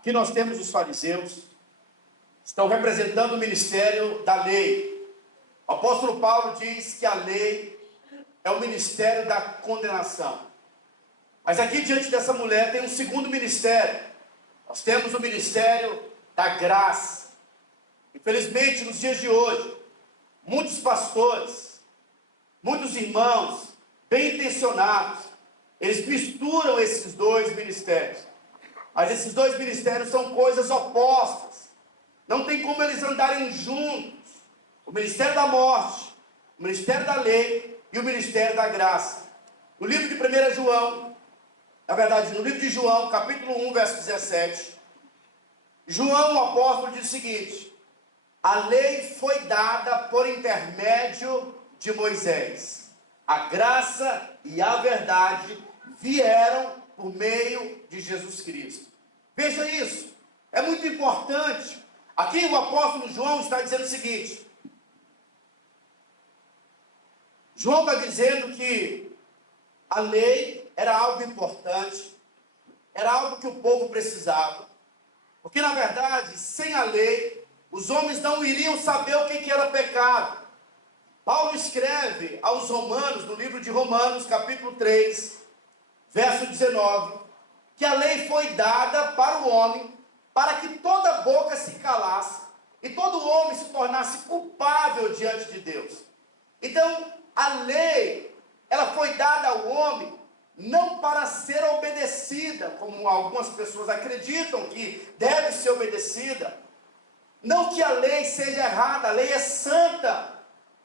Aqui nós temos os fariseus, estão representando o ministério da lei. O apóstolo Paulo diz que a lei é o ministério da condenação. Mas aqui diante dessa mulher tem um segundo ministério. Nós temos o ministério da graça. Infelizmente, nos dias de hoje, muitos pastores, muitos irmãos, bem intencionados, eles misturam esses dois ministérios. Mas esses dois ministérios são coisas opostas. Não tem como eles andarem juntos. O ministério da morte, o ministério da lei e o ministério da graça. No livro de 1 João, na verdade, no livro de João, capítulo 1, verso 17, João, o apóstolo, diz o seguinte: a lei foi dada por intermédio de Moisés. A graça e a verdade vieram por meio de Jesus Cristo. Veja isso, é muito importante. Aqui o apóstolo João está dizendo o seguinte: João está dizendo que a lei era algo importante, era algo que o povo precisava, porque na verdade, sem a lei, os homens não iriam saber o que era pecado. Paulo escreve aos Romanos, no livro de Romanos, capítulo 3, verso 19, que a lei foi dada para o homem, para que toda boca se calasse, e todo homem se tornasse culpável diante de Deus. Então, a lei, ela foi dada ao homem, não para ser obedecida, como algumas pessoas acreditam que deve ser obedecida. Não que a lei seja errada, a lei é santa,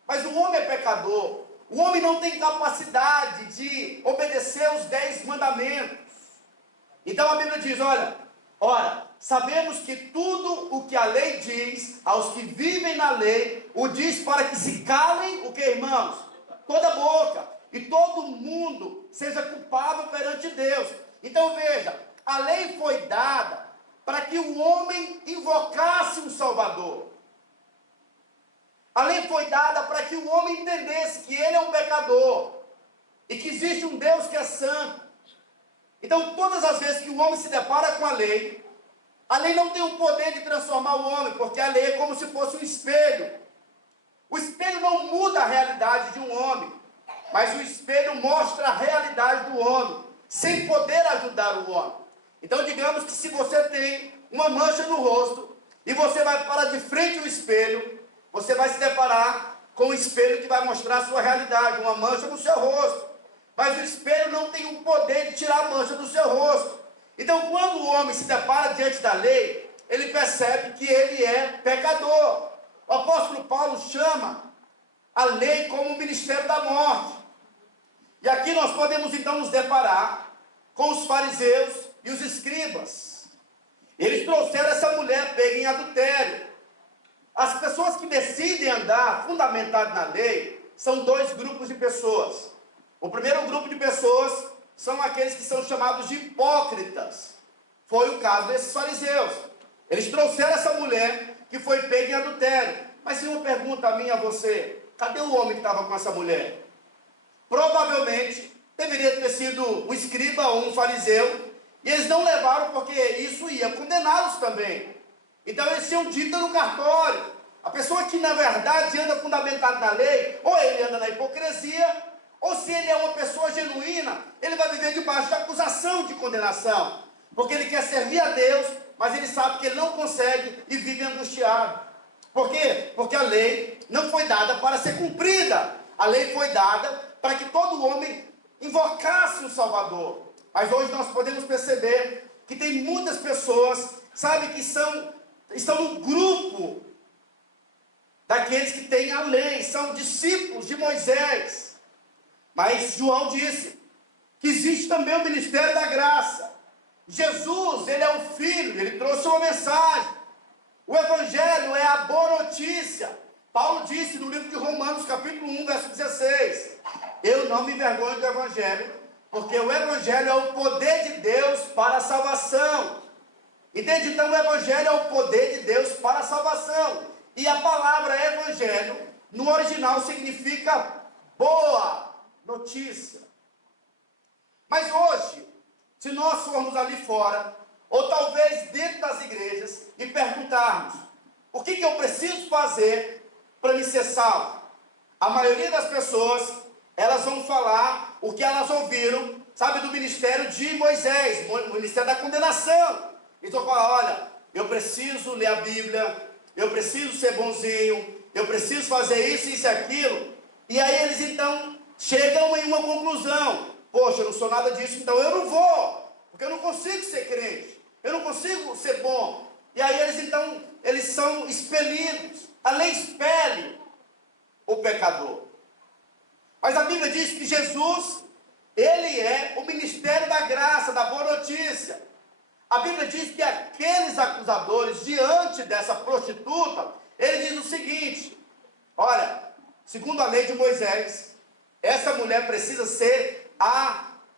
mas o homem é pecador. O homem não tem capacidade de obedecer os 10 mandamentos. Então a Bíblia diz, ora, sabemos que tudo o que a lei diz, aos que vivem na lei, o diz para que se calem, o que, irmãos? Toda boca, e todo mundo seja culpável perante Deus. Então veja, a lei foi dada para que o homem invocasse um Salvador. A lei foi dada para que o homem entendesse que ele é um pecador e que existe um Deus que é santo. Então, todas as vezes que o homem se depara com a lei não tem o poder de transformar o homem, porque a lei é como se fosse um espelho. O espelho não muda a realidade de um homem, mas o espelho mostra a realidade do homem, sem poder ajudar o homem. Então, digamos que se você tem uma mancha no rosto e você vai parar de frente ao espelho, você vai se deparar com um espelho que vai mostrar a sua realidade, uma mancha no seu rosto. Mas o espelho não tem o poder de tirar a mancha do seu rosto. Então, quando o homem se depara diante da lei, ele percebe que ele é pecador. O apóstolo Paulo chama a lei como o ministério da morte. E aqui nós podemos então nos deparar com os fariseus e os escribas. Eles trouxeram essa mulher pega em adultério. As pessoas que decidem andar fundamentado na lei são dois grupos de pessoas. O primeiro grupo de pessoas são aqueles que são chamados de hipócritas. Foi o caso desses fariseus. Eles trouxeram essa mulher que foi pega em adultério. Mas se uma pergunta a mim e a você, cadê o homem que estava com essa mulher? Provavelmente deveria ter sido um escriba ou um fariseu, e eles não levaram porque isso ia condená-los também. Então eles tinham dito no cartório. A pessoa que na verdade anda fundamentado na lei, ou ele anda na hipocrisia, ou se ele é uma pessoa genuína, ele vai viver debaixo da acusação de condenação, porque ele quer servir a Deus, mas ele sabe que ele não consegue e vive angustiado. Por quê? Porque a lei não foi dada para ser cumprida. A lei foi dada para que todo homem invocasse o Salvador. Mas hoje nós podemos perceber que tem muitas pessoas, sabe, que estão no grupo daqueles que têm a lei, são discípulos de Moisés. Mas João disse que existe também o ministério da graça. Jesus, ele é o Filho, ele trouxe uma mensagem. O Evangelho é a boa notícia. Paulo disse no livro de Romanos, capítulo 1, verso 16, eu não me envergonho do Evangelho, porque o Evangelho é o poder de Deus para a salvação. Entende? Então o Evangelho é o poder de Deus para a salvação. E a palavra Evangelho, no original, significa boa notícia. Mas hoje, se nós formos ali fora, ou talvez dentro das igrejas, e perguntarmos: o que eu preciso fazer para me ser salvo? A maioria das pessoas, elas vão falar o que elas ouviram, sabe, do ministério de Moisés, o ministério da condenação. Eles vão falar: olha, eu preciso ler a Bíblia, eu preciso ser bonzinho, eu preciso fazer isso, isso e aquilo. E aí eles então chegam em uma conclusão: poxa, eu não sou nada disso, então eu não vou, porque eu não consigo ser crente, eu não consigo ser bom. E aí eles são expelidos. A lei expele o pecador. Mas a Bíblia diz que Jesus, ele é o ministério da graça, da boa notícia. A Bíblia diz que aqueles acusadores, diante dessa prostituta, ele diz o seguinte: olha, segundo a lei de Moisés, essa mulher precisa ser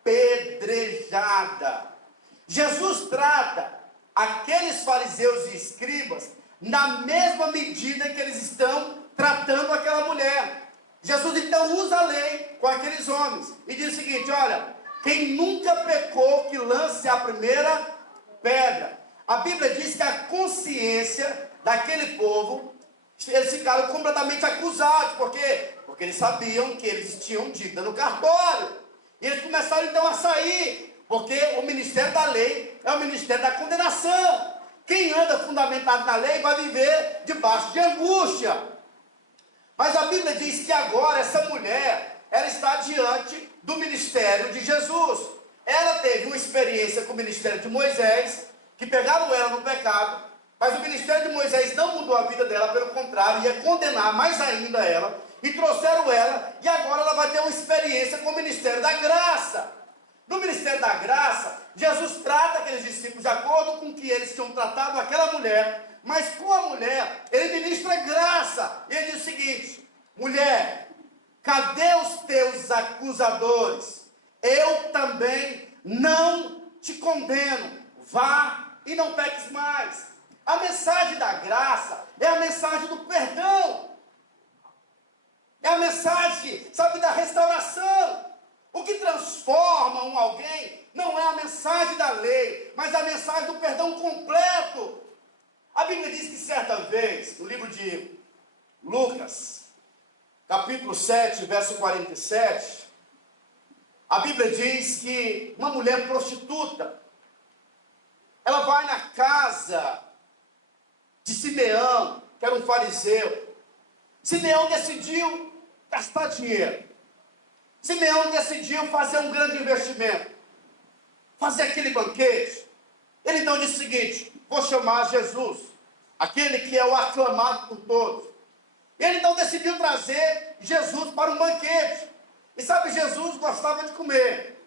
apedrejada. Jesus trata aqueles fariseus e escribas na mesma medida que eles estão tratando aquela mulher. Jesus então usa a lei com aqueles homens e diz o seguinte: olha, quem nunca pecou, que lance a primeira pedra. A Bíblia diz que a consciência daquele povo, eles ficaram completamente acusados. Por quê? Porque eles sabiam que eles tinham dívida no cartório. E eles começaram então a sair, porque o ministério da lei é o ministério da condenação. Quem anda fundamentado na lei vai viver debaixo de angústia. Mas a Bíblia diz que agora essa mulher, ela está diante do ministério de Jesus. Ela teve uma experiência com o ministério de Moisés, que pegaram ela no pecado, mas o ministério de Moisés não mudou a vida dela, pelo contrário, ia condenar mais ainda ela, e trouxeram ela, e agora ela vai ter uma experiência com o ministério da graça. No ministério da graça, Jesus trata aqueles discípulos de acordo com o que eles tinham tratado aquela mulher, mas com a mulher, ele ministra graça. E ele diz o seguinte: mulher, cadê os teus acusadores? Eu também não te condeno. Vá e não peques mais. A mensagem da graça é a mensagem do perdão. É a mensagem, sabe, da restauração. O que transforma alguém não é a mensagem da lei, mas a mensagem do perdão completo. A Bíblia diz que certa vez, no livro de Lucas, capítulo 7, verso 47, a Bíblia diz que uma mulher prostituta, ela vai na casa de Simeão, que era um fariseu. Simeão decidiu gastar dinheiro. Simeão decidiu fazer um grande investimento, fazer aquele banquete. Ele então disse o seguinte: vou chamar Jesus, aquele que é o aclamado por todos. Ele então decidiu trazer Jesus para um banquete. E sabe, Jesus gostava de comer.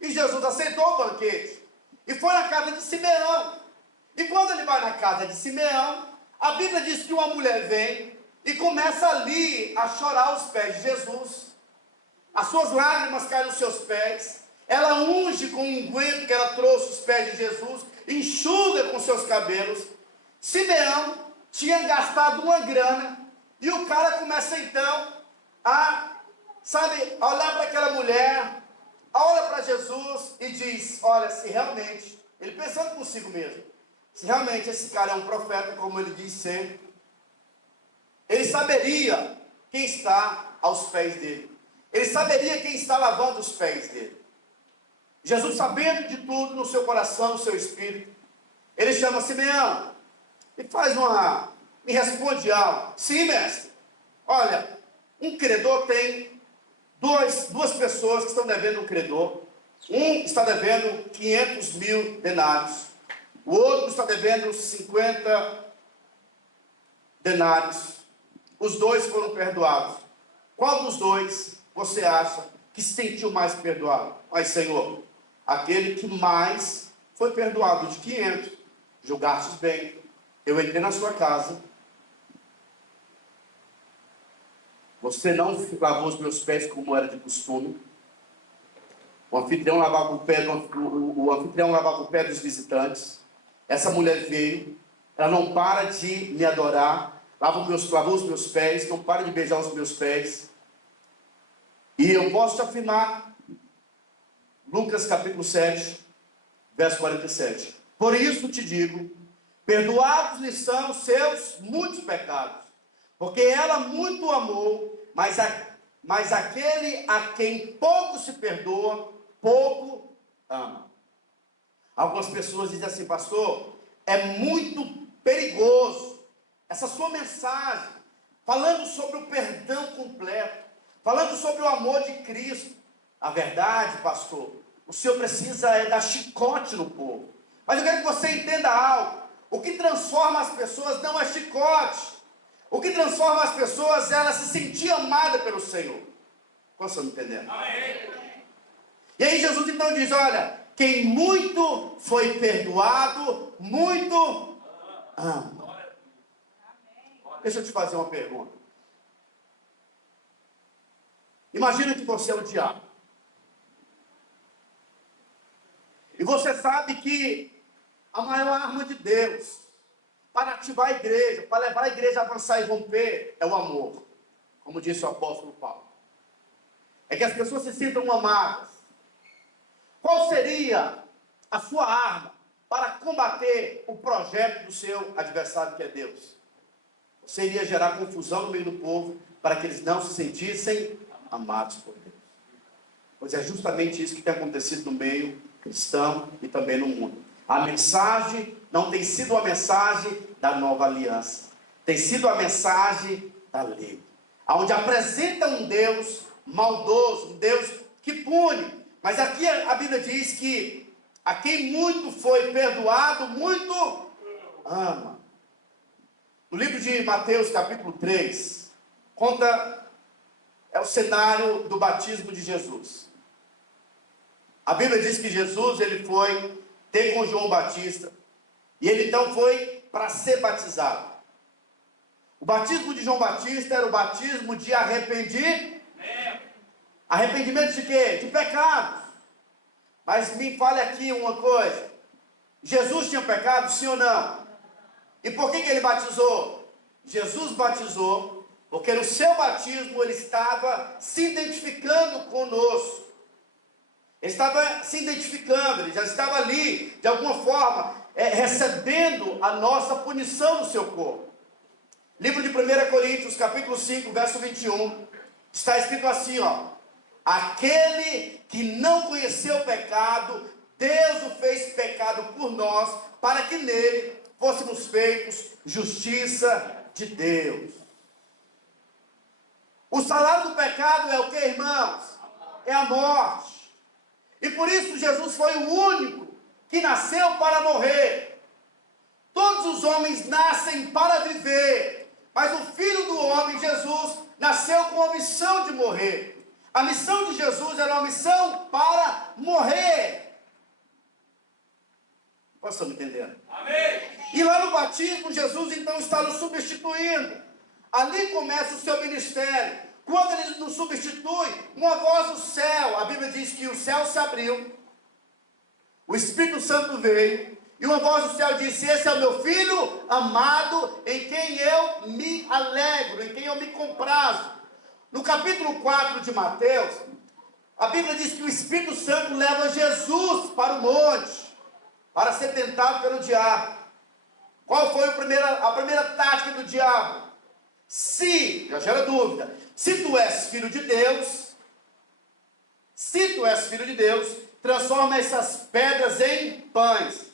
E Jesus aceitou o banquete e foi na casa de Simeão. E quando ele vai na casa de Simeão, a Bíblia diz que uma mulher vem e começa ali a chorar aos pés de Jesus. As suas lágrimas caem nos seus pés. Ela unge com um unguento que ela trouxe os pés de Jesus, enxuga com seus cabelos. Simeão tinha gastado uma grana, e o cara começa então a, sabe, a olhar para aquela mulher, olha para Jesus e diz: olha, se realmente, ele pensando consigo mesmo, se realmente esse cara é um profeta, como ele diz ser, ele saberia quem está aos pés dele. Ele saberia quem está lavando os pés dele. Jesus, sabendo de tudo no seu coração, no seu espírito, ele chama Simeão e me responde algo. Sim, mestre. Olha, um credor tem duas pessoas que estão devendo um credor. Um está devendo 500 mil denários. O outro está devendo 50 denários. Os dois foram perdoados. Qual dos dois você acha que se sentiu mais perdoado? Mas, Senhor, aquele que mais foi perdoado, de 500. Julgastes bem. Eu entrei na sua casa. Você não lavou os meus pés como era de costume. O anfitrião lavava o pé dos visitantes. Essa mulher veio. Ela não para de me adorar. Lavou os meus pés. Não para de beijar os meus pés. E eu posso te afirmar, Lucas capítulo 7, verso 47. Por isso te digo, perdoados lhe são os seus muitos pecados, porque ela muito amou, mas aquele a quem pouco se perdoa, pouco ama. Algumas pessoas dizem assim: pastor, é muito perigoso essa sua mensagem, falando sobre o perdão completo, falando sobre o amor de Cristo. A verdade, pastor, o senhor precisa dar chicote no povo. Mas eu quero que você entenda algo. O que transforma as pessoas não é chicote. O que transforma as pessoas é ela se sentir amada pelo Senhor. Como você não está entendendo? Amém. E aí Jesus então diz: olha, quem muito foi perdoado, muito ama. Deixa eu te fazer uma pergunta. Imagina que você é o diabo. E você sabe que a maior arma de Deus para ativar a igreja, para levar a igreja a avançar e romper, é o amor. Como disse o apóstolo Paulo. É que as pessoas se sintam amadas. Qual seria a sua arma para combater o projeto do seu adversário, que é Deus? Você iria gerar confusão no meio do povo para que eles não se sentissem amados por Deus. Pois é justamente isso que tem acontecido no meio cristão e também no mundo. A mensagem não tem sido a mensagem da nova aliança, tem sido a mensagem da lei, onde apresenta um Deus maldoso, um Deus que pune. Mas aqui a Bíblia diz que a quem muito foi perdoado, muito ama. No livro de Mateus, capítulo 3, conta, é o cenário do batismo de Jesus. A Bíblia diz que Jesus, ele foi ter com João Batista, e ele então foi para ser batizado. O batismo de João Batista era o batismo de arrependimento. Arrependimento de quê? De pecados. Mas me fale aqui uma coisa: Jesus tinha pecado, sim ou não? E por que ele batizou? Jesus batizou porque no seu batismo ele estava se identificando conosco. Ele estava se identificando, ele já estava ali, de alguma forma, recebendo a nossa punição no seu corpo. Livro de 1 Coríntios, capítulo 5, verso 21, está escrito assim, ó: aquele que não conheceu o pecado, Deus o fez pecado por nós, para que nele fôssemos feitos justiça de Deus. O salário do pecado é o que, irmãos? É a morte. E por isso Jesus foi o único que nasceu para morrer. Todos os homens nascem para viver, mas o Filho do homem, Jesus, nasceu com a missão de morrer. A missão de Jesus era uma missão para morrer. Vocês estão me entendendo? Amém. E lá no batismo, Jesus então está nos substituindo. Ali começa o seu ministério. Quando ele nos substitui, uma voz do céu, a Bíblia diz que o céu se abriu, o Espírito Santo veio, e uma voz do céu disse: esse é o meu filho amado, em quem eu me alegro, em quem eu me comprazo. No capítulo 4 de Mateus, a Bíblia diz que o Espírito Santo leva Jesus para o monte, para ser tentado pelo diabo. Qual foi a primeira tática do diabo? Já gera dúvida. Se tu és filho de Deus, transforma essas pedras em pães.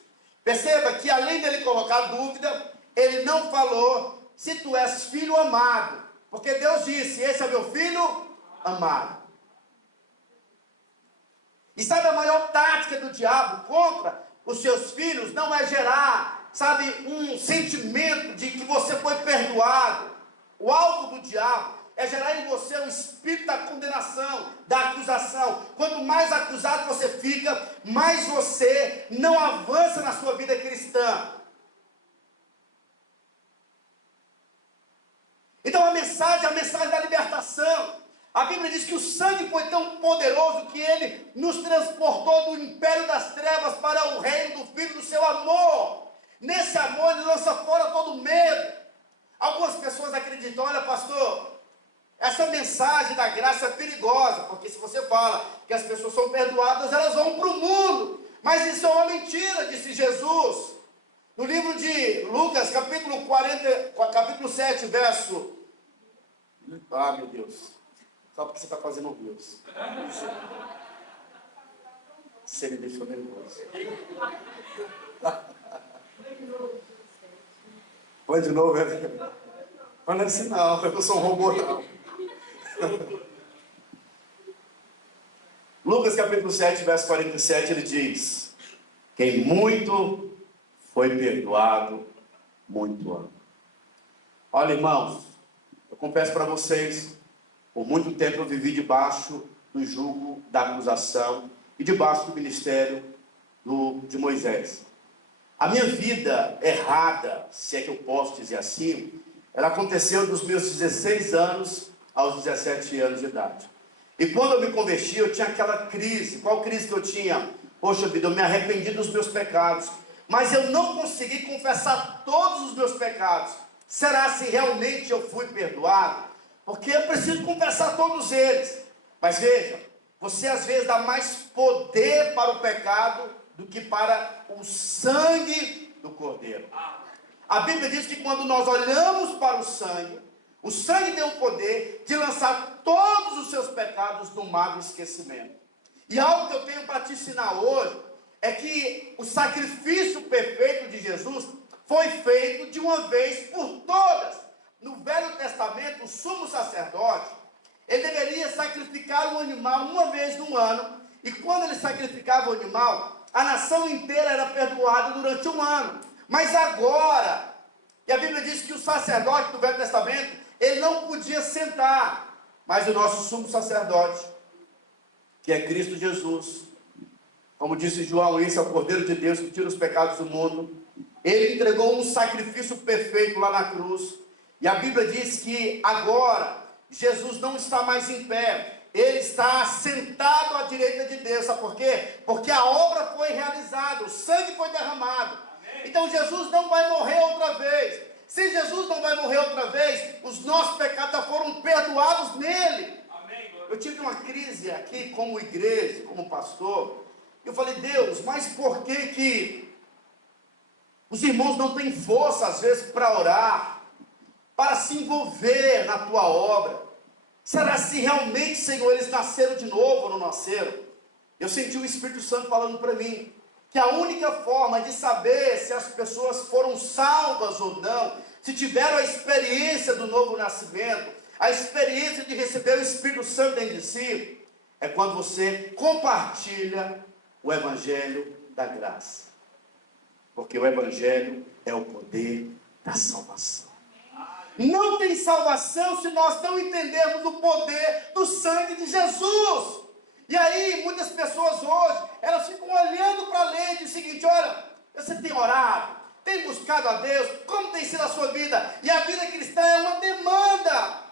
Perceba que além dele colocar dúvida, ele não falou se tu és filho amado, porque Deus disse: esse é meu filho amado. E sabe, a maior tática do diabo contra os seus filhos não é gerar, sabe, um sentimento de que você foi perdoado. O alvo do diabo é gerar em você o espírito da condenação, da acusação. Quanto mais acusado você fica, mais você não avança na sua vida cristã. Então a mensagem é a mensagem da libertação. A Bíblia diz que o sangue foi tão poderoso que ele nos transportou do império das trevas para o reino do Filho do seu amor. Nesse amor ele lança fora todo medo. Algumas pessoas acreditam: olha, pastor, essa mensagem da graça é perigosa, porque se você fala que as pessoas são perdoadas, elas vão para o mundo. Mas isso é uma mentira, disse Jesus. No livro de Lucas, capítulo 7, verso... Ah, meu Deus. Só porque você está fazendo Deus. Você me deixou nervoso. Põe de novo, mas não é assim não, eu sou um robô não. Lucas capítulo 7, verso 47, ele diz: quem muito foi perdoado, muito ama. Olha, irmãos, eu confesso para vocês, por muito tempo eu vivi debaixo do jugo da acusação e debaixo do ministério de Moisés. A minha vida errada, se é que eu posso dizer assim, ela aconteceu dos meus 16 anos aos 17 anos de idade. E quando eu me converti, eu tinha aquela crise. Qual crise que eu tinha? Poxa vida, eu me arrependi dos meus pecados, mas eu não consegui confessar todos os meus pecados. Será se realmente eu fui perdoado? Porque eu preciso confessar todos eles. Mas veja, você às vezes dá mais poder para o pecado do que para o sangue do Cordeiro. A Bíblia diz que quando nós olhamos para o sangue tem o poder de lançar todos os seus pecados no mar do esquecimento. E algo que eu tenho para te ensinar hoje é que o sacrifício perfeito de Jesus foi feito de uma vez por todas. No Velho Testamento, o sumo sacerdote, ele deveria sacrificar um animal uma vez no ano, e quando ele sacrificava o animal, a nação inteira era perdoada durante um ano. Mas agora, e a Bíblia diz que o sacerdote do Velho Testamento, ele não podia sentar, mas o nosso sumo sacerdote, que é Cristo Jesus, como disse João, esse é o Cordeiro de Deus que tira os pecados do mundo, ele entregou um sacrifício perfeito lá na cruz, e a Bíblia diz que agora, Jesus não está mais em pé, ele está sentado à direita de Deus. Sabe por quê? Porque a obra foi realizada, o sangue foi derramado. Amém. Então Jesus não vai morrer outra vez. Se Jesus não vai morrer outra vez, os nossos pecados já foram perdoados nele. Amém. Eu tive uma crise aqui como igreja, como pastor. Eu falei, Deus, mas por que os irmãos não têm força às vezes para orar, para se envolver na tua obra? Será se realmente, Senhor, eles nasceram de novo ou não nasceram? Eu senti o Espírito Santo falando para mim que a única forma de saber se as pessoas foram salvas ou não, se tiveram a experiência do novo nascimento, a experiência de receber o Espírito Santo dentro de si, é quando você compartilha o Evangelho da graça. Porque o Evangelho é o poder da salvação. Não tem salvação se nós não entendermos o poder do sangue de Jesus. E aí, muitas pessoas hoje, elas ficam olhando para a lei e dizem o seguinte: olha, você tem orado, tem buscado a Deus, como tem sido a sua vida? E a vida cristã é uma demanda.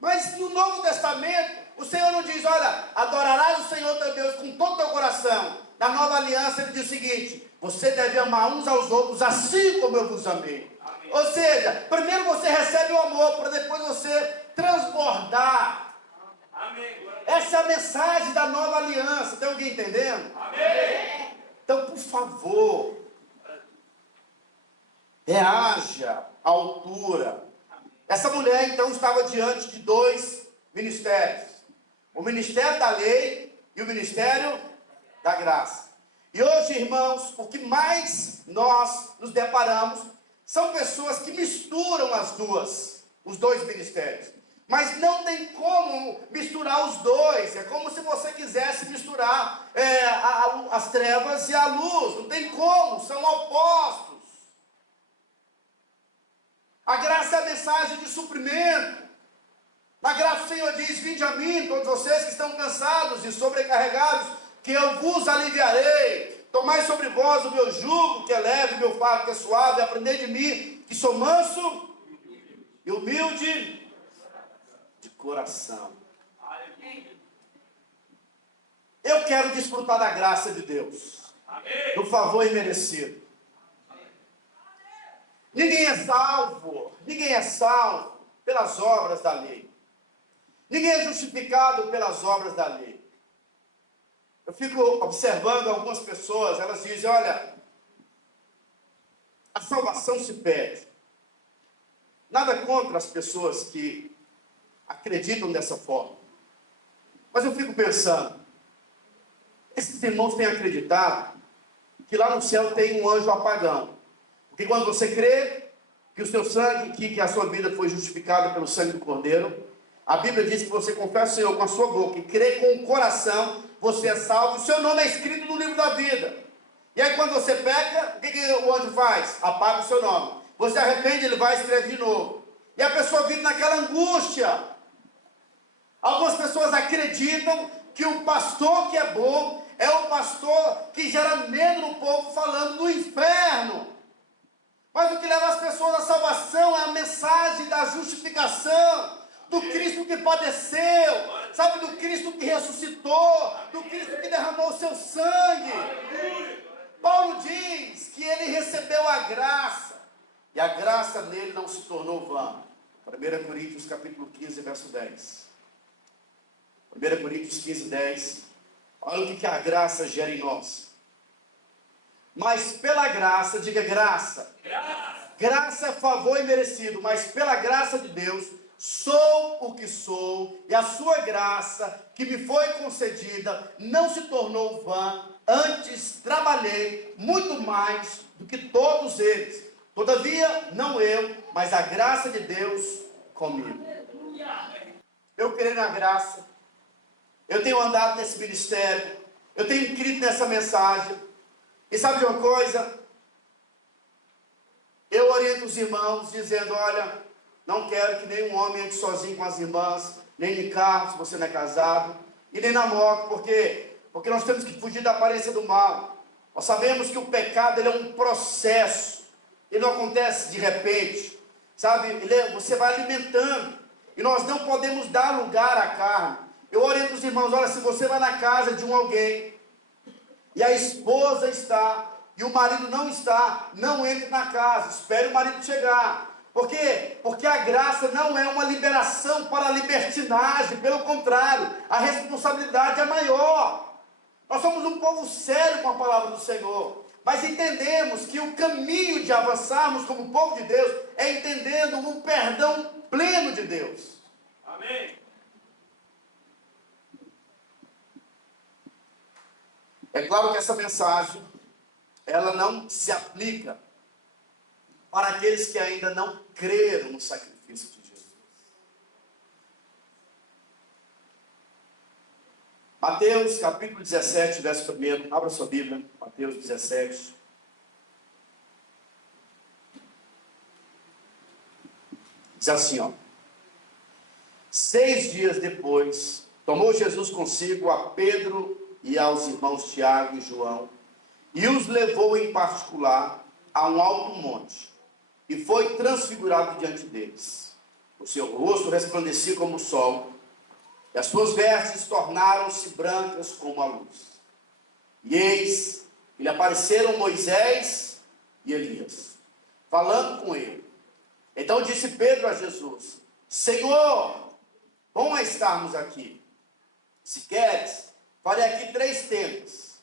Mas no Novo Testamento, o Senhor não diz, olha, adorarás o Senhor teu Deus com todo o teu coração. Na Nova Aliança ele diz o seguinte: você deve amar uns aos outros assim como eu vos amei. Amém. Ou seja, primeiro você recebe o amor, para depois você transbordar. Amém. Essa é a mensagem da Nova Aliança. Tem alguém entendendo? Amém. Então, por favor, reaja à altura. Essa mulher então estava diante de dois ministérios: o ministério da lei e o ministério da graça. E hoje, irmãos, o que mais nós nos deparamos são pessoas que misturam os dois ministérios. Mas não tem como misturar os dois. É como se você quisesse misturar as trevas e a luz. Não tem como, são opostos. A graça é a mensagem de suprimento. Na graça o Senhor diz: vinde a mim, todos vocês que estão cansados e sobrecarregados, que eu vos aliviarei. Tomai sobre vós o meu jugo, que é leve, o meu fardo que é suave, e aprendei de mim, que sou manso e humilde de coração. Eu quero desfrutar da graça de Deus, do favor imerecido. Ninguém é salvo pelas obras da lei. Ninguém é justificado pelas obras da lei. Eu fico observando algumas pessoas, elas dizem, olha, a salvação se perde. Nada contra as pessoas que acreditam dessa forma. Mas eu fico pensando, esses irmãos têm acreditado que lá no céu tem um anjo apagão. Porque quando você crê que o seu sangue, que a sua vida foi justificada pelo sangue do Cordeiro, a Bíblia diz que você confessa o Senhor com a sua boca e crê com o coração, você é salvo, o seu nome é escrito no livro da vida. E aí quando você peca, o que o anjo faz? Apaga o seu nome. Você arrepende, ele vai e escreve de novo. E a pessoa vive naquela angústia. Algumas pessoas acreditam que o pastor que é bom é o pastor que gera medo no povo, falando do inferno. Mas o que leva as pessoas à salvação é a mensagem da justificação, do Cristo que padeceu, sabe, do Cristo que ressuscitou, do Cristo que derramou o seu sangue. Paulo diz que ele recebeu a graça, e a graça nele não se tornou vã. 1 Coríntios capítulo 15, verso 10. 1 Coríntios 15, 10. Olha o que a graça gera em nós. Mas pela graça, diga graça. Graça é favor imerecido, mas pela graça de Deus, sou o que sou, e a sua graça, que me foi concedida, não se tornou vã, antes trabalhei muito mais do que todos eles. Todavia, não eu, mas a graça de Deus comigo. Eu creio na graça, eu tenho andado nesse ministério, eu tenho crido nessa mensagem, e sabe de uma coisa? Eu oriento os irmãos dizendo, olha, não quero que nenhum homem ande sozinho com as irmãs, nem de carro, se você não é casado, e nem na moto, porque nós temos que fugir da aparência do mal. Nós sabemos que o pecado ele é um processo, ele não acontece de repente, sabe? Você vai alimentando, e nós não podemos dar lugar à carne. Eu oriento os irmãos, olha, se você vai na casa de alguém, e a esposa está, e o marido não está, não entre na casa, espere o marido chegar. Por quê? Porque a graça não é uma liberação para a libertinagem, pelo contrário, a responsabilidade é maior. Nós somos um povo sério com a palavra do Senhor, mas entendemos que o caminho de avançarmos como povo de Deus é entendendo o perdão pleno de Deus. Amém. É claro que essa mensagem, ela não se aplica para aqueles que ainda não creram no sacrifício de Jesus. Mateus capítulo 17, verso 1, abra sua Bíblia, Mateus 17. Diz assim, ó. 6 dias depois, tomou Jesus consigo a Pedro e aos irmãos Tiago e João, e os levou em particular a um alto monte, e foi transfigurado diante deles. O seu rosto resplandecia como o sol, e as suas vestes tornaram-se brancas como a luz. E eis que lhe apareceram Moisés e Elias, falando com ele. Então disse Pedro a Jesus, Senhor, bom é estarmos aqui. Se queres, farei aqui 3 tendas.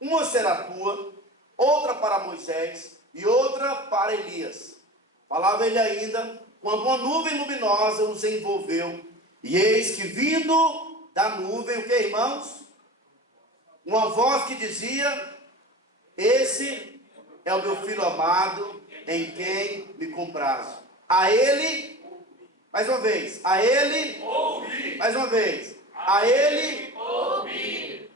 Uma será tua, outra para Moisés e outra para Elias. Falava ele ainda, quando uma nuvem luminosa os envolveu. E eis que vindo da nuvem, o que, irmãos? Uma voz que dizia, esse é o meu filho amado, em quem me comprazo. A ele, mais uma vez, a ele, ouvi. Mais uma vez, a ele, ouvi.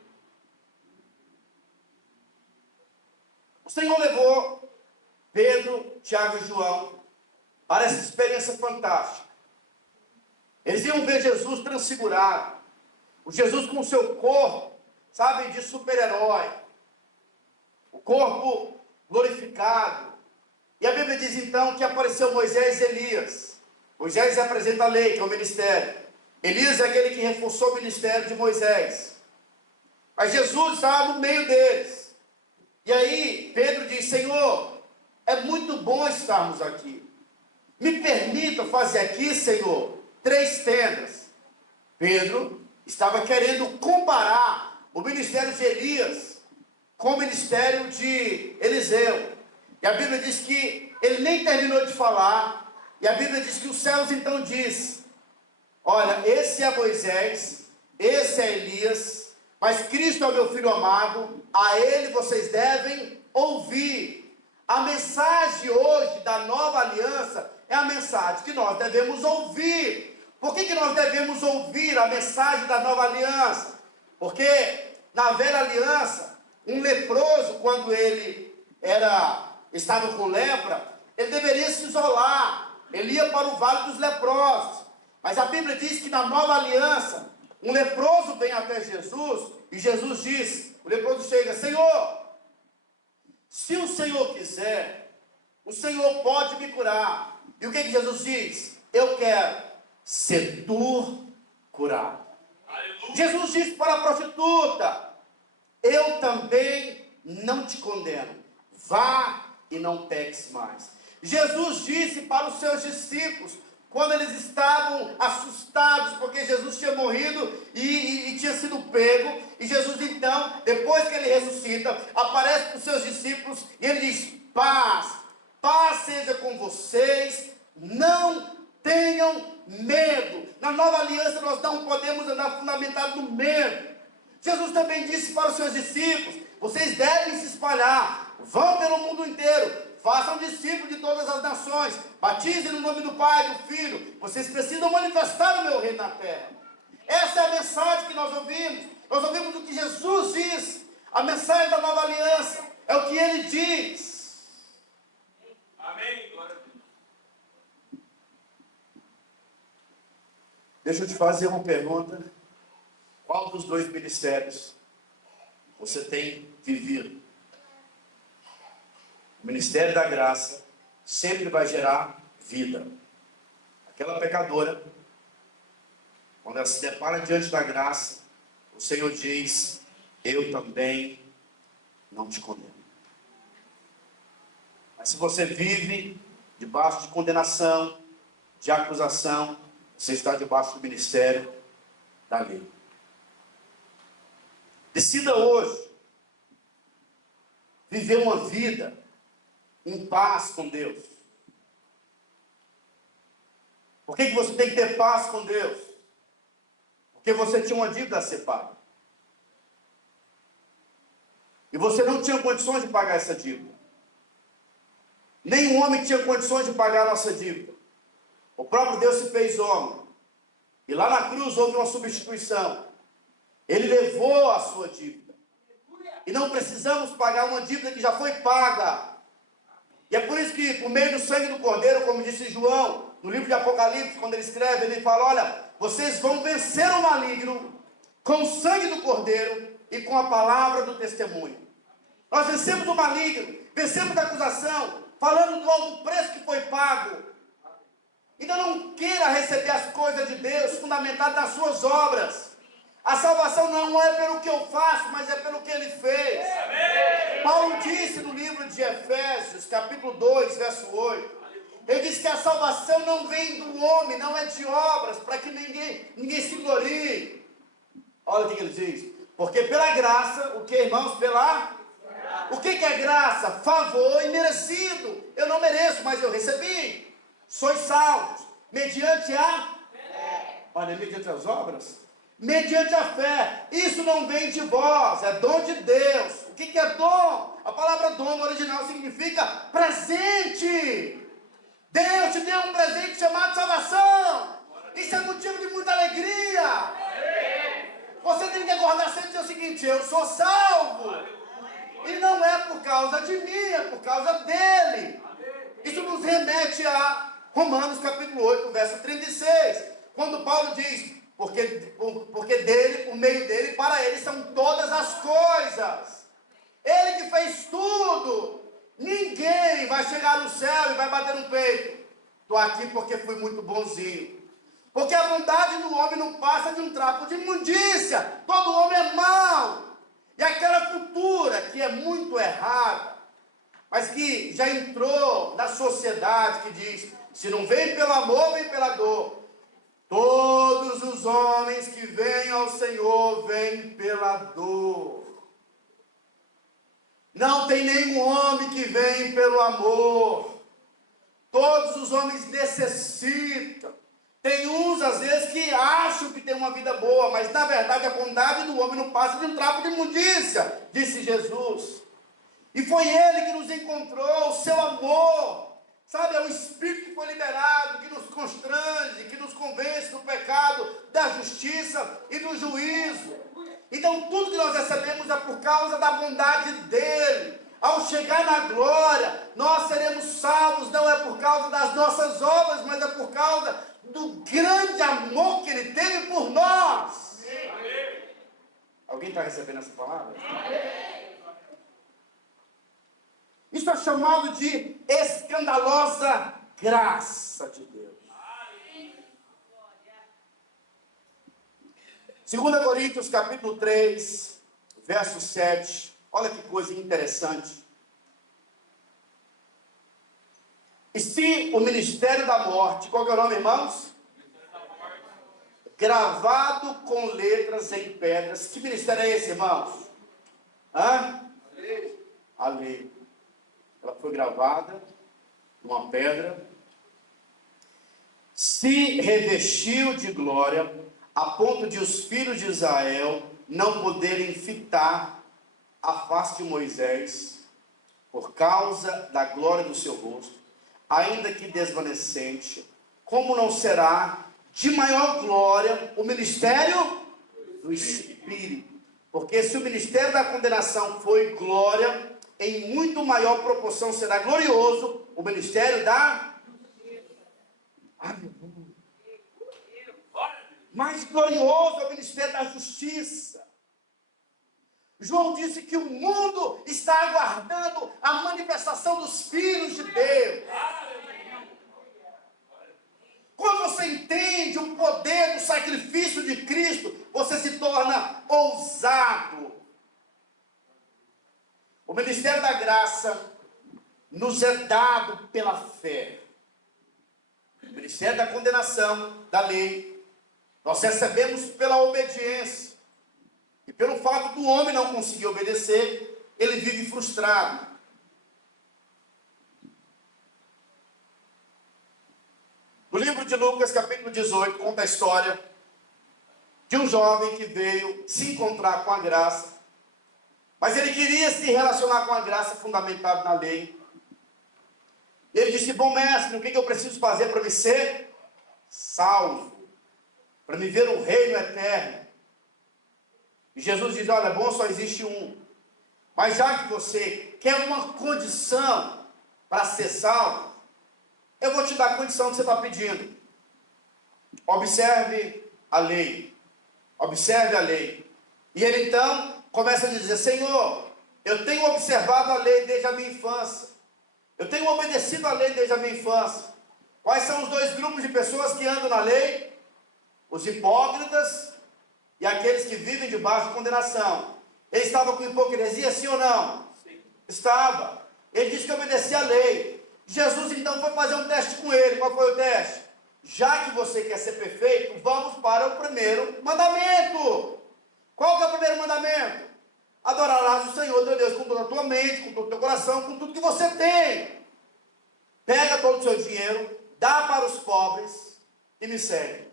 O Senhor levou Pedro, Tiago e João para essa experiência fantástica. Eles iam ver Jesus transfigurado, o Jesus com o seu corpo, sabe, de super-herói, o corpo glorificado. E a Bíblia diz então que apareceu Moisés e Elias. Moisés representa a lei, que é o ministério. Elias é aquele que reforçou o ministério de Moisés. Mas Jesus estava no meio deles. E aí Pedro diz, Senhor, é muito bom estarmos aqui. Me permita fazer aqui, Senhor, 3 tendas. Pedro estava querendo comparar o ministério de Elias com o ministério de Eliseu. E a Bíblia diz que ele nem terminou de falar, e a Bíblia diz que os céus então diz: olha, esse é Moisés, esse é Elias, mas Cristo é o meu filho amado, a ele vocês devem ouvir. A mensagem hoje da nova aliança é a mensagem que nós devemos ouvir. Por que nós devemos ouvir a mensagem da nova aliança? Porque na velha aliança, um leproso, quando ele estava com lepra, ele deveria se isolar, ele ia para o vale dos leprosos. Mas a Bíblia diz que na nova aliança, um leproso vem até Jesus, e Jesus diz, o leproso chega: Senhor, se o Senhor quiser, o Senhor pode me curar. E o que Jesus diz? Eu quero ser tu curado. Aleluia. Jesus disse para a prostituta: eu também não te condeno, vá e não peques mais. Jesus disse para os seus discípulos, quando eles estavam assustados, porque Jesus tinha morrido e tinha sido pego, e Jesus então, depois que ele ressuscita, aparece para os seus discípulos, e ele diz: paz, paz seja com vocês, não tenham medo. Na nova aliança nós não podemos andar fundamentado no medo. Jesus também disse para os seus discípulos: vocês devem se espalhar, vão pelo mundo inteiro, façam discípulos de todas as nações, batizem no nome do Pai, do Filho. Vocês precisam manifestar o meu reino na terra. Essa é a mensagem que nós ouvimos. Nós ouvimos o que Jesus diz. A mensagem da nova aliança é o que ele diz. Amém. Glória a Deus. Deixa eu te fazer uma pergunta. Qual dos dois ministérios você tem vivido? O ministério da graça sempre vai gerar vida. Aquela pecadora, quando ela se depara diante da graça, o Senhor diz: eu também não te condeno. Mas se você vive debaixo de condenação, de acusação, você está debaixo do ministério da lei. Decida hoje viver uma vida em paz com Deus. Por que você tem que ter paz com Deus? Porque você tinha uma dívida a ser paga. E você não tinha condições de pagar essa dívida. Nenhum homem tinha condições de pagar a nossa dívida. O próprio Deus se fez homem. E lá na cruz houve uma substituição. Ele levou a sua dívida. E não precisamos pagar uma dívida que já foi paga. E é por isso que, por meio do sangue do Cordeiro, como disse João, no livro de Apocalipse, quando ele escreve, ele fala: olha, vocês vão vencer o maligno com o sangue do Cordeiro e com a palavra do testemunho. Nós vencemos o maligno, vencemos a acusação, falando do alto preço que foi pago. Então não queira receber as coisas de Deus fundamentadas nas suas obras. A salvação não é pelo que eu faço, mas é pelo que ele fez. Amém. Paulo disse no livro de Efésios, capítulo 2, verso 8. Ele diz que a salvação não vem do homem, não é de obras, para que ninguém se glorie. Olha o que ele diz. Porque pela graça, o que, irmãos? O que é graça? Favor imerecido. Eu não mereço, mas eu recebi. Sois salvos mediante a fé. Olha, mediante as obras? Mediante a fé. Isso não vem de vós, é dom de Deus. O que é dom? A palavra dom no original significa presente. Deus te deu um presente chamado salvação. Isso é motivo de muita alegria. Você tem que acordar sempre e dizer o seguinte: eu sou salvo. E não é por causa de mim, é por causa dele. Isso nos remete a Romanos capítulo 8, verso 36. Quando Paulo diz: porque dele, por meio dele, para ele são todas as coisas. Ele que fez tudo. Ninguém vai chegar no céu e vai bater no peito: estou aqui porque fui muito bonzinho. Porque a vontade do homem não passa de um trapo de imundícia. Todo homem é mau. E aquela cultura que é muito errada, mas que já entrou na sociedade, que diz: se não vem pelo amor, vem pela dor. Todos os homens que vêm ao Senhor vêm pela dor. Não tem nenhum homem que vem pelo amor. Todos os homens necessitam. Tem uns, às vezes, que acham que tem uma vida boa, mas, na verdade, a bondade do homem não passa de um trapo de imundícia, disse Jesus. E foi Ele que nos encontrou, o seu amor. Sabe, é o Espírito que foi liberado, que nos constrange, que nos convence do pecado, da justiça e do juízo. Então, tudo que nós recebemos é por causa da bondade dEle. Ao chegar na glória, nós seremos salvos, não é por causa das nossas obras, mas é por causa do grande amor que Ele teve por nós. Amém. Alguém está recebendo essa palavra? Amém. Isso é chamado de escandalosa graça de Deus. 2 Coríntios capítulo 3, verso 7. Olha que coisa interessante. E se o ministério da morte, qual que é o nome, irmãos? Gravado com letras em pedras. Que ministério é esse, irmãos? A lei. Ela foi gravada numa pedra. Se revestiu de glória, a ponto de os filhos de Israel não poderem fitar a face de Moisés, por causa da glória do seu rosto, ainda que desvanecente. Como não será de maior glória o ministério do Espírito? Porque se o ministério da condenação foi glória, em muito maior proporção será glorioso o ministério da... Mais glorioso é o ministério da justiça. João disse que o mundo está aguardando a manifestação dos filhos de Deus. Quando você entende o poder do sacrifício de Cristo, você se torna ousado. O ministério da graça nos é dado pela fé. O ministério da condenação, da lei, nós recebemos pela obediência. E pelo fato do homem não conseguir obedecer, ele vive frustrado. No livro de Lucas, capítulo 18, conta a história de um jovem que veio se encontrar com a graça, mas ele queria se relacionar com a graça fundamentada na lei. E ele disse: bom mestre, o que eu preciso fazer para me ser salvo? Para me ver o reino eterno? E Jesus diz: olha, bom, só existe um. Mas já que você quer uma condição para ser salvo, eu vou te dar a condição que você está pedindo. Observe a lei. Observe a lei. E ele então começa a dizer: Senhor, eu tenho observado a lei desde a minha infância. Eu tenho obedecido a lei desde a minha infância. Quais são os dois grupos de pessoas que andam na lei? Os hipócritas e aqueles que vivem debaixo de condenação. Ele estava com hipocrisia, sim ou não? Sim. Estava. Ele disse que obedecia a lei. Jesus então foi fazer um teste com ele. Qual foi o teste? Já que você quer ser perfeito, vamos para o primeiro mandamento. Qual que é o primeiro mandamento? Adorarás o Senhor teu Deus com toda a tua mente, com todo o teu coração, com tudo que você tem. Pega todo o seu dinheiro, dá para os pobres e me segue.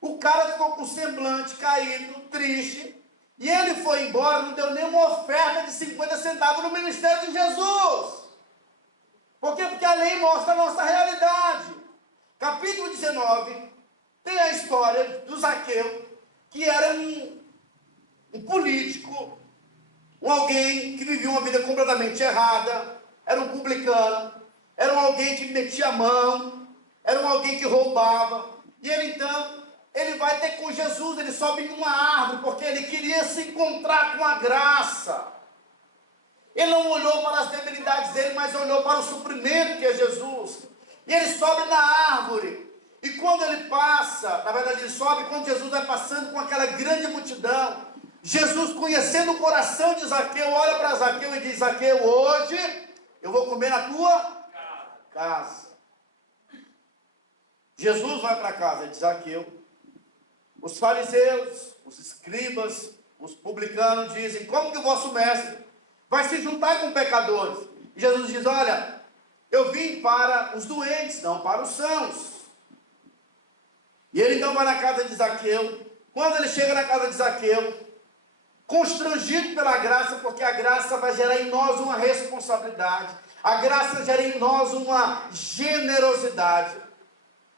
O cara ficou com o semblante caído, triste, e ele foi embora, não deu nenhuma oferta de 50 centavos no ministério de Jesus. Por quê? Porque a lei mostra a nossa realidade. Capítulo 19, tem a história do Zaqueu, que era um político, alguém que vivia uma vida completamente errada, era um publicano, era alguém que metia a mão, era alguém que roubava, e ele então, ele vai ter com Jesus, ele sobe em uma árvore, porque ele queria se encontrar com a graça. Ele não olhou para as debilidades dele, mas olhou para o suprimento que é Jesus. E ele sobe na árvore, e quando ele passa, na verdade ele sobe, quando Jesus vai passando com aquela grande multidão, Jesus, conhecendo o coração de Zaqueu, olha para Zaqueu e diz: Zaqueu, hoje eu vou comer na tua casa. Jesus vai para a casa de Zaqueu, Os fariseus, os escribas, os publicanos dizem: como que o vosso mestre vai se juntar com pecadores? E Jesus diz: olha, eu vim para os doentes, não para os sãos. E ele então vai na casa de Zaqueu. Quando ele chega na casa de Zaqueu, constrangido pela graça, porque a graça vai gerar em nós uma responsabilidade, a graça gera em nós uma generosidade.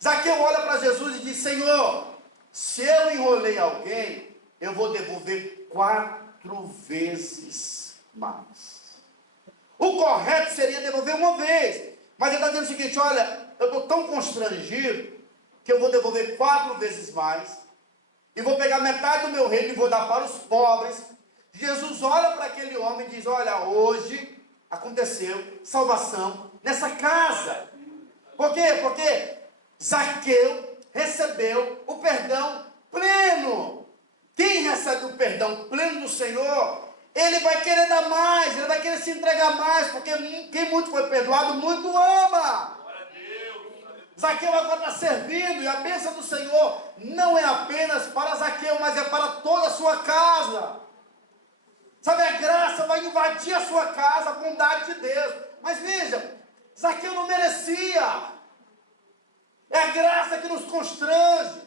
Zaqueu olha para Jesus e diz: Senhor, se eu enrolei alguém, eu vou devolver 4 vezes mais. O correto seria devolver uma vez, mas ele está dizendo o seguinte: olha, eu estou tão constrangido que eu vou devolver 4 vezes mais, e vou pegar metade do meu reino e vou dar para os pobres. Jesus olha para aquele homem e diz: olha, hoje aconteceu salvação nessa casa. Por quê? Porque Zaqueu recebeu o perdão pleno. Quem recebe o perdão pleno do Senhor, ele vai querer dar mais, ele vai querer se entregar mais, porque quem muito foi perdoado, muito ama. Zaqueu agora está servindo, e a bênção do Senhor não é apenas para Zaqueu, mas é para toda a sua casa. Sabe, a graça vai invadir a sua casa, a bondade de Deus. Mas veja, Zaqueu não merecia. É a graça que nos constrange.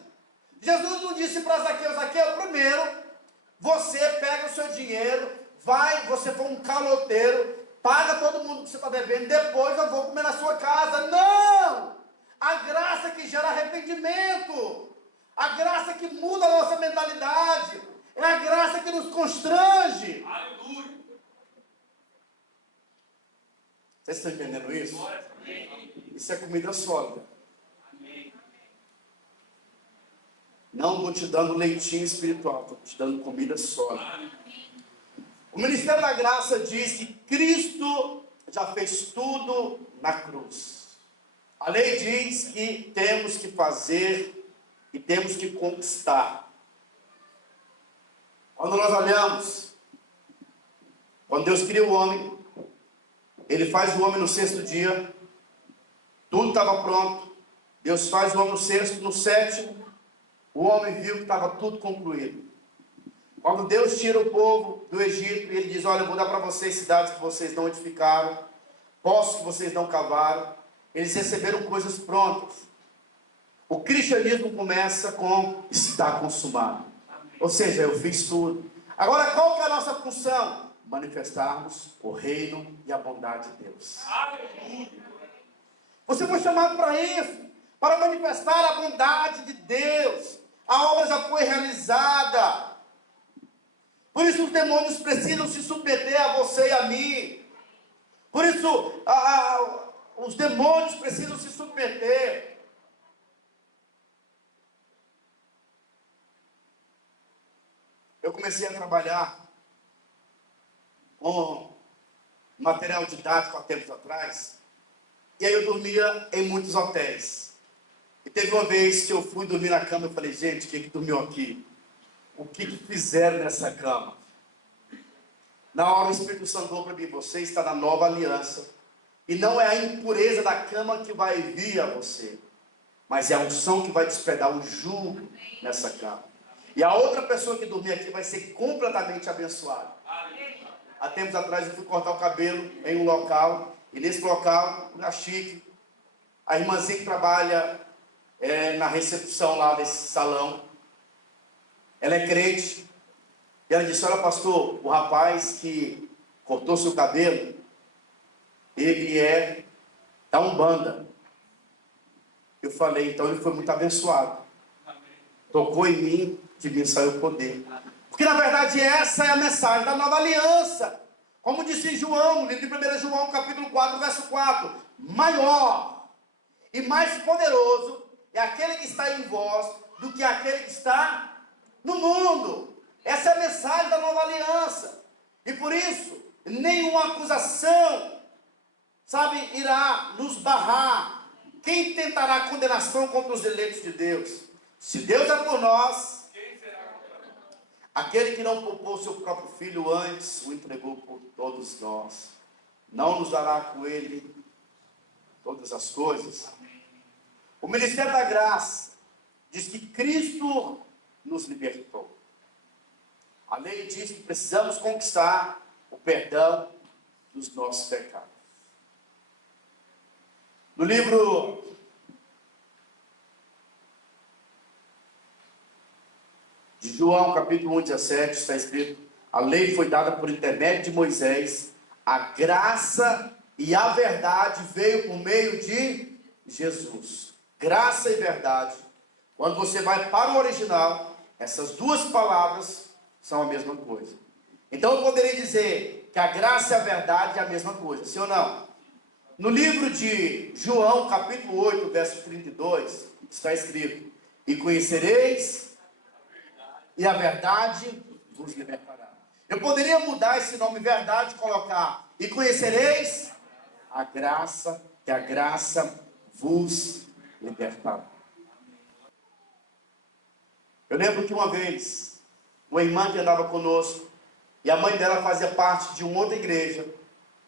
Jesus não disse para Zaqueu: Zaqueu, primeiro, você pega o seu dinheiro, vai, você for um caloteiro, paga todo mundo que você está devendo, depois eu vou comer na sua casa. Não! A graça que gera arrependimento, a graça que muda a nossa mentalidade, é a graça que nos constrange. Aleluia! Vocês estão entendendo isso? Isso é comida sólida. Não estou te dando leitinho espiritual, estou te dando comida sólida. O Ministério da Graça diz que Cristo já fez tudo na cruz. A lei diz que temos que fazer e temos que conquistar. Quando nós olhamos, quando Deus cria o homem, Ele faz o homem no 6º dia, tudo estava pronto. Deus faz o homem no 6º, no 7º, o homem viu que estava tudo concluído. Quando Deus tira o povo do Egito, Ele diz: olha, eu vou dar para vocês cidades que vocês não edificaram, poços que vocês não cavaram. Eles receberam coisas prontas. O cristianismo começa com: está consumado. Ou seja, eu fiz tudo. Agora, qual que é a nossa função? Manifestarmos o reino e a bondade de Deus. Você foi chamado para isso, para manifestar a bondade de Deus. A obra já foi realizada. Por isso os demônios precisam se submeter a você e a mim. Por isso os demônios precisam se submeter. Eu comecei a trabalhar com material didático há tempos atrás, e aí eu dormia em muitos hotéis. E teve uma vez que eu fui dormir na cama, eu falei: gente, quem que dormiu aqui? O que fizeram nessa cama? Na hora o Espírito Santo falou para mim: você está na nova aliança, e não é a impureza da cama que vai vir a você, mas é a unção que vai despedaçar o jugo nessa cama. E a outra pessoa que dormir aqui vai ser completamente abençoada. Há tempos atrás eu fui cortar o cabelo em um local, e nesse local, na chique, a irmãzinha que trabalha na recepção lá desse salão, ela é crente, e ela disse: olha, pastor, o rapaz que cortou seu cabelo, ele é da Umbanda. Eu falei: então ele foi muito abençoado. Tocou em mim, de mim saiu o poder. Porque na verdade essa é a mensagem da nova aliança. Como disse João, no livro de 1 João, capítulo 4, verso 4. Maior e mais poderoso é aquele que está em vós do que aquele que está no mundo. Essa é a mensagem da nova aliança. E por isso, nenhuma acusação, sabe, irá nos barrar. Quem tentará condenação contra os eleitos de Deus? Se Deus é por nós, quem será contra nós? Aquele que não poupou seu próprio filho, antes o entregou por todos nós, não nos dará com ele todas as coisas? O Ministério da Graça diz que Cristo nos libertou. A lei diz que precisamos conquistar o perdão dos nossos pecados. No livro de João, capítulo 1:17, está escrito: a lei foi dada por intermédio de Moisés, a graça e a verdade veio por meio de Jesus. Graça e verdade. Quando você vai para o original, essas duas palavras são a mesma coisa. Então eu poderia dizer que a graça e a verdade é a mesma coisa, sim ou não? No livro de João, capítulo 8, verso 32, está escrito: e conhecereis, e a verdade vos libertará. Eu poderia mudar esse nome verdade e colocar: e conhecereis a graça, que a graça vos libertará. Eu lembro que uma vez, uma irmã que andava conosco, e a mãe dela fazia parte de uma outra igreja.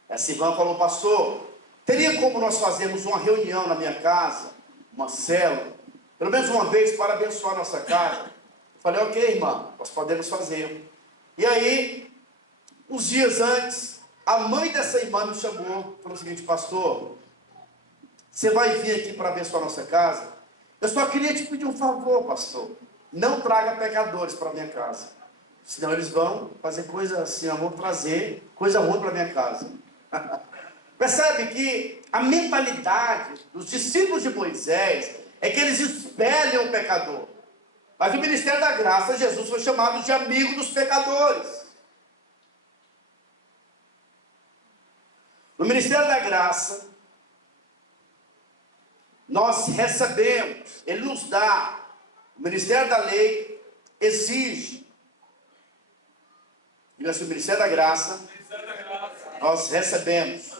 Essa irmã falou: pastor, teria como nós fazermos uma reunião na minha casa, uma célula, pelo menos uma vez para abençoar a nossa casa? Eu falei: ok, irmã, nós podemos fazer. E aí, uns dias antes, a mãe dessa irmã me chamou, falou o seguinte: pastor, você vai vir aqui para abençoar a nossa casa? Eu só queria te pedir um favor, pastor, não traga pecadores para a minha casa, senão eles vão fazer coisa assim, vão trazer coisa ruim para a minha casa. Percebe que a mentalidade dos discípulos de Moisés é que eles expelem o pecador. Mas no ministério da graça, Jesus foi chamado de amigo dos pecadores. No ministério da graça, nós recebemos, Ele nos dá. O ministério da lei exige. E nesse ministério da graça, nós recebemos.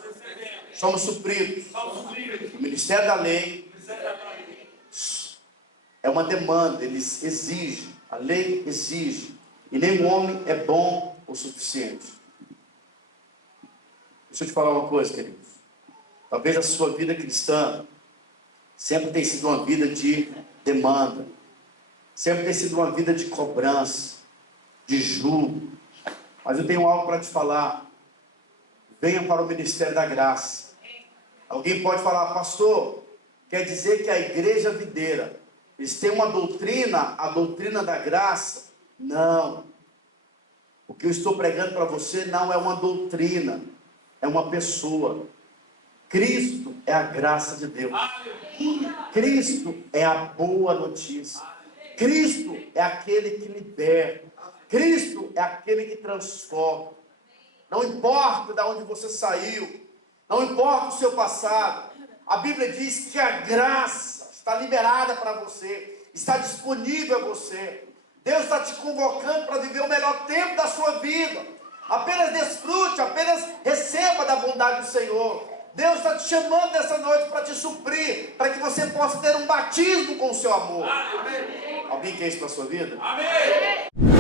Somos supridos. O ministério da lei é uma demanda, eles exigem. A lei exige. E nenhum homem é bom o suficiente. Deixa eu te falar uma coisa, queridos. Talvez a sua vida cristã sempre tenha sido uma vida de demanda. Sempre tenha sido uma vida de cobrança, de julgo. Mas eu tenho algo para te falar. Venha para o ministério da graça. Alguém pode falar: pastor, quer dizer que a igreja videira, eles têm uma doutrina, a doutrina da graça? Não. O que eu estou pregando para você não é uma doutrina, é uma pessoa. Cristo é a graça de Deus. Cristo é a boa notícia. Cristo é aquele que liberta. Cristo é aquele que transforma. Não importa de onde você saiu, não importa o seu passado, a Bíblia diz que a graça está liberada para você, está disponível a você. Deus está te convocando para viver o melhor tempo da sua vida. Apenas desfrute, apenas receba da bondade do Senhor. Deus está te chamando nessa noite para te suprir, para que você possa ter um batismo com o seu amor. Amém. Alguém quer isso para a sua vida? Amém.